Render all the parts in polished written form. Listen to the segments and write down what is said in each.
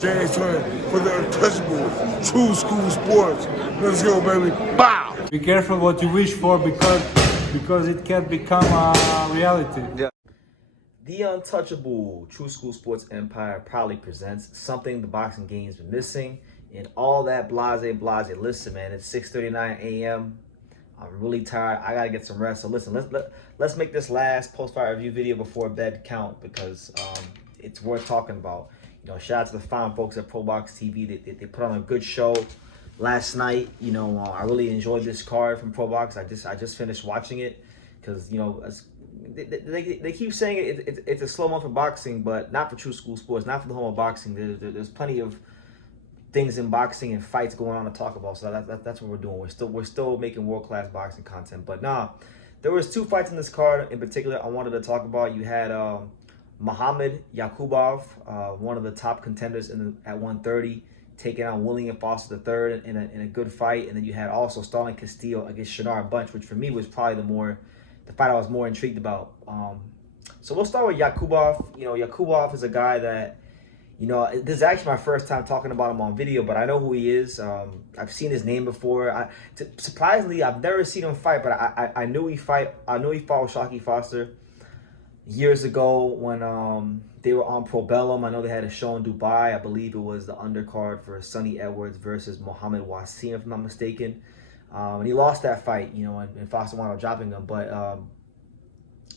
James Turner for the untouchable true school sports. Let's go, baby. Bow! Be careful what you wish for because it can become a reality. Yeah. The untouchable True School Sports Empire proudly presents something the boxing game's been missing. And all that blase. Listen, man, it's 6:39 a.m. I'm really tired. I gotta get some rest. So listen, let's make this last post-fight review video before bed count because it's worth talking about. You know, shout out to the fine folks at ProBox TV. They put on a good show last night. You know, I really enjoyed this card from ProBox. I just finished watching it because you know they keep saying it's a slow month for boxing, but not for True School Sports, not for the home of boxing. There's plenty of things in boxing and fights going on to talk about. So that's what we're doing. We're still making world-class boxing content. But nah, there was two fights in this card in particular I wanted to talk about. You had Muhammad Yaqubov, one of the top contenders at 130, taking on William Foster III in a good fight. And then you had also Starling Castillo against Shinard bunch, which for me was probably the fight I was more intrigued about. So we'll start with Yaqubov. You know, Yaqubov is a guy that, you know, this is actually my first time talking about him on video, but I know who he is. I've seen his name before. Surprisingly, I've never seen him fight, but I knew he fought with Shocky Foster years ago when they were on Probellum. I know they had a show in Dubai. I believe it was the undercard for Sonny Edwards versus Mohammed Wasim, if I'm not mistaken. And he lost that fight, you know, and Foster wound up dropping him. But,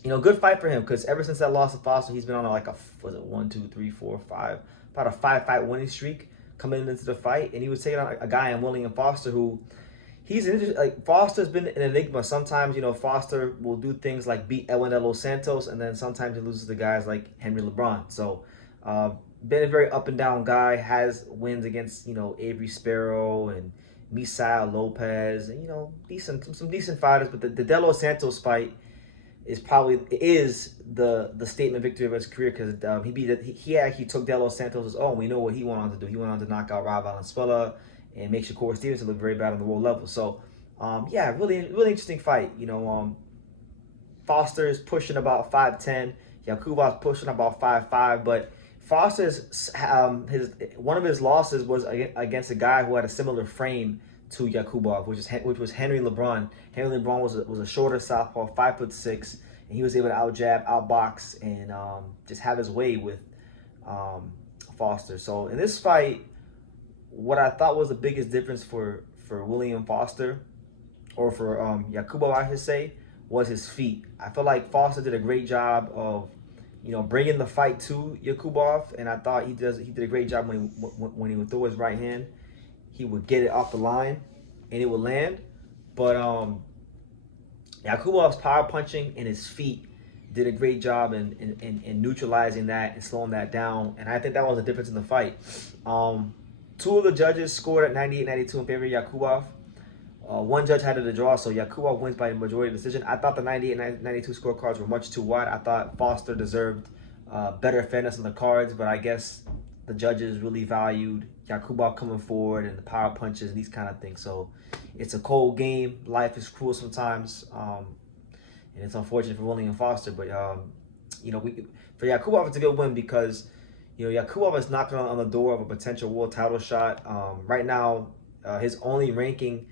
you know, good fight for him because ever since that loss to Foster, he's been on like was it 1, 2, 3, 4, 5, about a 5-fight winning streak coming into the fight. And he was taking on a guy in William Foster who, Foster's been an enigma. Sometimes, you know, Foster will do things like beat Edwin Los Santos, and then sometimes he loses to guys like Henry LeBron. So, been a very up and down guy. Has wins against, you know, Avery Sparrow and Misael Lopez, and you know, some decent fighters. But the De Los Santos fight is the statement victory of his career because he actually took De Los Santos' own. We know what he went on to do. He went on to knock out Rob Valenzuela and make Shakur Stevenson look very bad on the world level. So, yeah, really interesting fight. You know, Foster is pushing about 5'10", Yaqubov's pushing about 5'5", but Foster's one of his losses was against a guy who had a similar frame to Yaqubov, which was Henry LeBron. Henry LeBron was a shorter southpaw, 5'6", and he was able to out-jab, out-box, and just have his way with Foster. So in this fight, what I thought was the biggest difference for William Foster, or for Yaqubov, I should say, was his feet. I feel like Foster did a great job of, you know, bringing the fight to Yaqubov, and I thought he did a great job when he would throw his right hand. He would get it off the line, and it would land. But Yaqubov's power punching and his feet did a great job in neutralizing that and slowing that down, and I think that was the difference in the fight. Two of the judges scored at 98-92 in favor of Yaqubov. One judge had it a draw, so Yaqubov wins by majority decision. I thought the 98-92 scorecards were much too wide. I thought Foster deserved better fairness on the cards, but I guess the judges really valued Yaqubov coming forward and the power punches and these kind of things. So it's a cold game. Life is cruel sometimes, and it's unfortunate for William Foster. But you know, for Yaqubov, it's a good win because, you know, Yaqubov is knocking on the door of a potential world title shot. Right now, his only ranking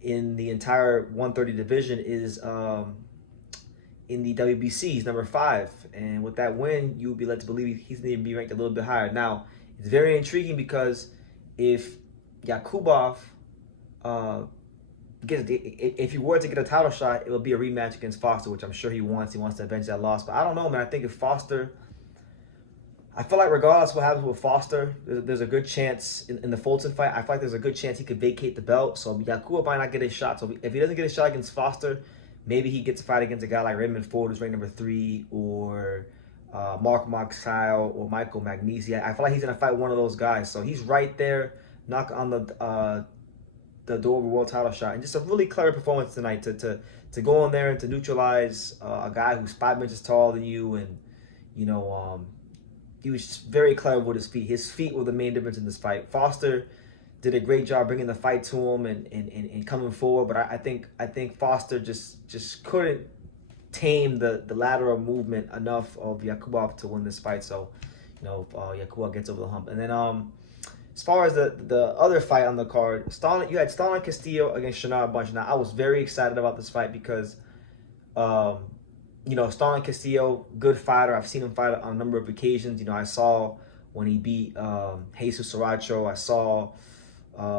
in the entire 130 division is in the WBC. He's number 5, and with that win, you would be led to believe he's going to be ranked a little bit higher. Now, it's very intriguing because if Yaqubov if he were to get a title shot, it will be a rematch against Foster, which I'm sure he wants. He wants to avenge that loss. But I don't know, man. I think if Foster, I feel like regardless of what happens with Foster, there's a good chance in the Fulton fight. I feel like there's a good chance he could vacate the belt. So Yaqubov might not get a shot. So if he doesn't get a shot against Foster, maybe he gets a fight against a guy like Raymond Ford, who's ranked number 3, or Mark Marksile or Michael Magnesi. I feel like he's gonna fight one of those guys. So he's right there, knock on the door of a world title shot, and just a really clever performance tonight to go in there and to neutralize a guy who's 5 inches taller than you, and you know, he was just very clever with his feet. His feet were the main difference in this fight. Foster did a great job bringing the fight to him and coming forward, but I think Foster just couldn't tame the lateral movement enough of Yaqubov to win this fight. So, you know, Yaqubov gets over the hump. And then as far as the other fight on the card, you had Starling Castillo against Shinard Bunch. Now, I was very excited about this fight because, Starling Castillo, good fighter. I've seen him fight on a number of occasions. I saw when he beat Jesus Saracho. I saw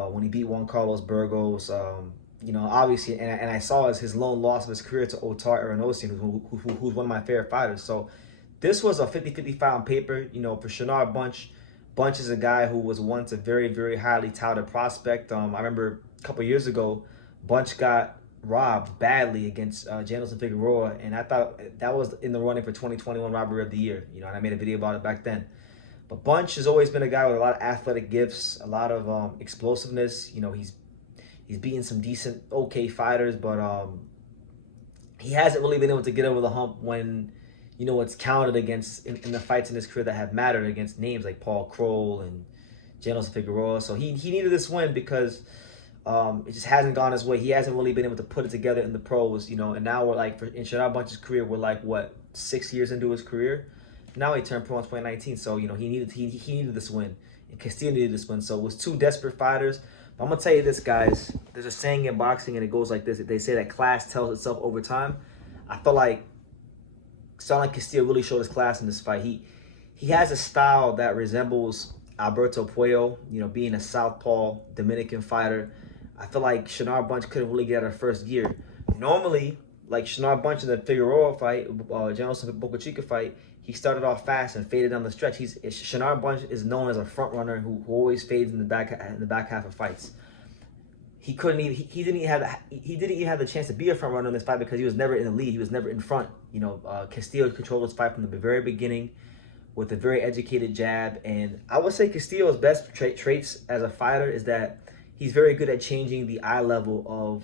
when he beat Juan Carlos Burgos. Obviously, and I saw his lone loss of his career to Otar Aronosian, who's one of my favorite fighters. So this was a 50-50 fight on paper, for Shinard Bunch. Bunch is a guy who was once a very, very highly touted prospect. I remember a couple years ago, Bunch got robbed badly against Janelson Figueroa, and I thought that was in the running for 2021 Robbery of the Year, and I made a video about it back then. But Bunch has always been a guy with a lot of athletic gifts, a lot of explosiveness. He's beaten some decent, okay fighters, but he hasn't really been able to get over the hump when, it's counted against in the fights in his career that have mattered against names like Paul Kroll and Janelson Figueroa. So he needed this win because it just hasn't gone his way. He hasn't really been able to put it together in the pros, and now we're like, in Shinard Bunch's career, we're like, 6 years into his career? Now he turned pro in 2019, so, he needed this win. And Castillo needed this win, so it was two desperate fighters. But I'm going to tell you this, guys. There's a saying in boxing, and it goes like this. They say that class tells itself over time. I feel like Starling Castillo really showed his class in this fight. He has a style that resembles Alberto Puello, being a southpaw Dominican fighter. I feel like Shinard Bunch couldn't really get out of first gear. Normally, like Shinard Bunch in the Figueroa fight, Janelson Boca Chica fight, he started off fast and faded down the stretch. Shinard Bunch is known as a front runner who always fades in the back half of fights. He didn't even have the chance to be a front runner in this fight because he was never in the lead. He was never in front. Castillo controlled his fight from the very beginning with a very educated jab. And I would say Castillo's best traits as a fighter is that he's very good at changing the eye level of,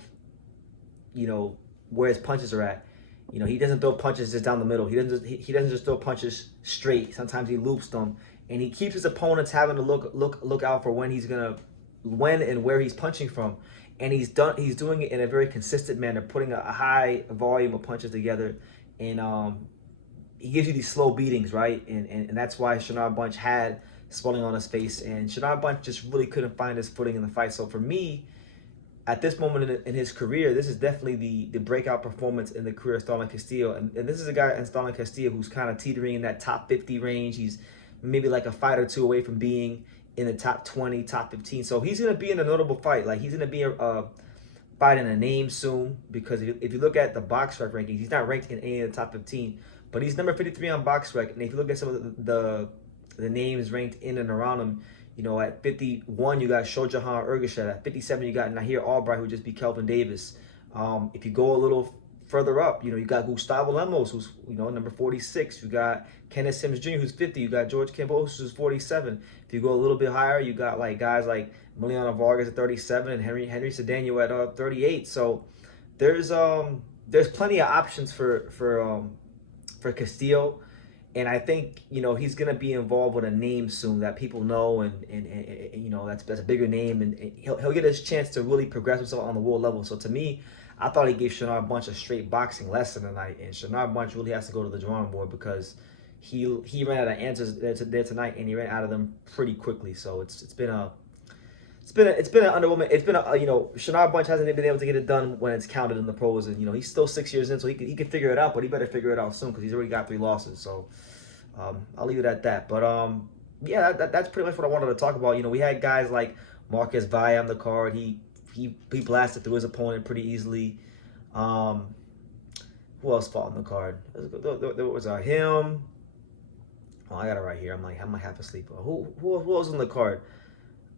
where his punches are at. He doesn't throw punches just down the middle. He doesn't just throw punches straight. Sometimes he loops them, and he keeps his opponents having to look out for when and where he's punching from. And he's doing it in a very consistent manner, putting a high volume of punches together, and he gives you these slow beatings, right? And that's why Shinard Bunch had swelling on his face, and Shinard Bunch just really couldn't find his footing in the fight. So for me, at this moment in his career, this is definitely the breakout performance in the career of Starling Castillo. And this is a guy in Starling Castillo who's kind of teetering in that top 50 range. He's maybe like a fight or two away from being in the top 20, top 15. So he's going to be in a notable fight. Like, he's going to be fighting a name soon, because if you look at the BoxRec rankings, he's not ranked in any of the top 15. But he's number 53 on BoxRec. And if you look at some of the names ranked in and around him, at 51, you got Shojahan Ergashed. At 57, you got Nahir Albright, who just beat Kelvin Davis. If you go a little further up, you got Gustavo Lemos, who's, number 46. You got Kenneth Sims Jr., who's 50. You got George Campos, who's 47. If you go a little bit higher, you got guys like Emiliano Vargas at 37 and Henry Cedeno at 38. So there's plenty of options for Castillo. And I think, he's going to be involved with a name soon that people know, and that's a bigger name, and he'll get his chance to really progress himself on the world level. So to me, I thought he gave Shinard Bunch a straight boxing lesson tonight, and Shinard Bunch really has to go to the drawing board because he ran out of answers there tonight, and he ran out of them pretty quickly. So it's been an underwhelming. It's been Shinard Bunch hasn't been able to get it done when it's counted in the pros, and he's still 6 years in, so he can figure it out, but he better figure it out soon because he's already got 3 losses. So I'll leave it at that. But yeah, that's pretty much what I wanted to talk about. We had guys like Marcus Valle on the card. He blasted through his opponent pretty easily. Who else fought on the card? There was him. Oh, I got it right here. I'm like half asleep. Who else on the card?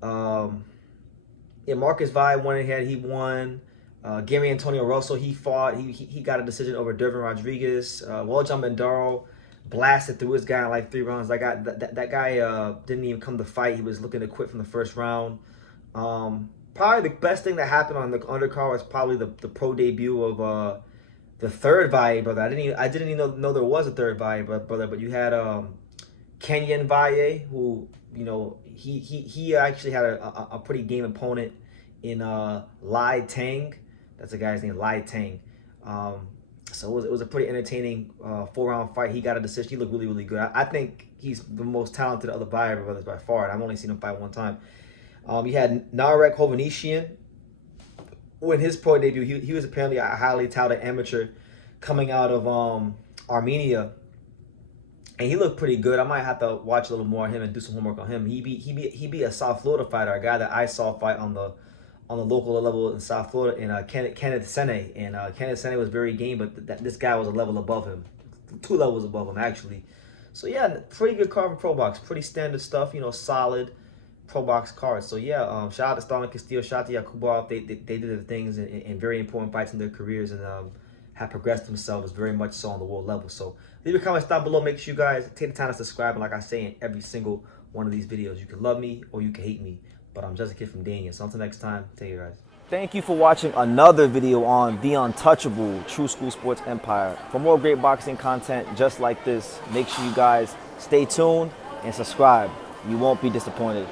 Yeah, Marcus Valle went ahead. He won. Gary Antonio Russell, he fought. He got a decision over Dervin Rodriguez. Waljan Bendaro blasted through his guy in like 3 rounds. That guy didn't even come to fight. He was looking to quit from the first round. Probably the best thing that happened on the undercard was probably the pro debut of the third Valle brother. I didn't even know there was a third Valle brother, but you had Kenyan Valle, who he actually had a pretty game opponent in Lai Tang. That's the guy's name, Lai Tang. So it was a pretty entertaining 4-round fight. He got a decision. He looked really, really good. I think he's the most talented of the Bayer brothers by far. And I've only seen him fight one time. You had Narek Hovhannisyan. When his pro debut, he was apparently a highly touted amateur coming out of Armenia. And he looked pretty good. I might have to watch a little more of him and do some homework on him. He beat a South Florida fighter, a guy that I saw fight on the local level in South Florida, in Kenneth Sene. And Kenneth Sene was very game, but this guy was a level above him, 2 levels above him actually. So yeah, pretty good card for Pro Box, pretty standard stuff, you know, solid Pro Box cards. So yeah, shout out to Starling Castillo, shout out to Yaqubov. They did their things in very important fights in their careers, and have progressed themselves very much so on the world level. So leave your comments down below. Make sure you guys take the time to subscribe. And like I say in every single one of these videos, you can love me or you can hate me, but I'm just a kid from Dania. So until next time, take care, guys. Thank you for watching another video on the untouchable True School Sports Empire. For more great boxing content just like this, make sure you guys stay tuned and subscribe. You won't be disappointed.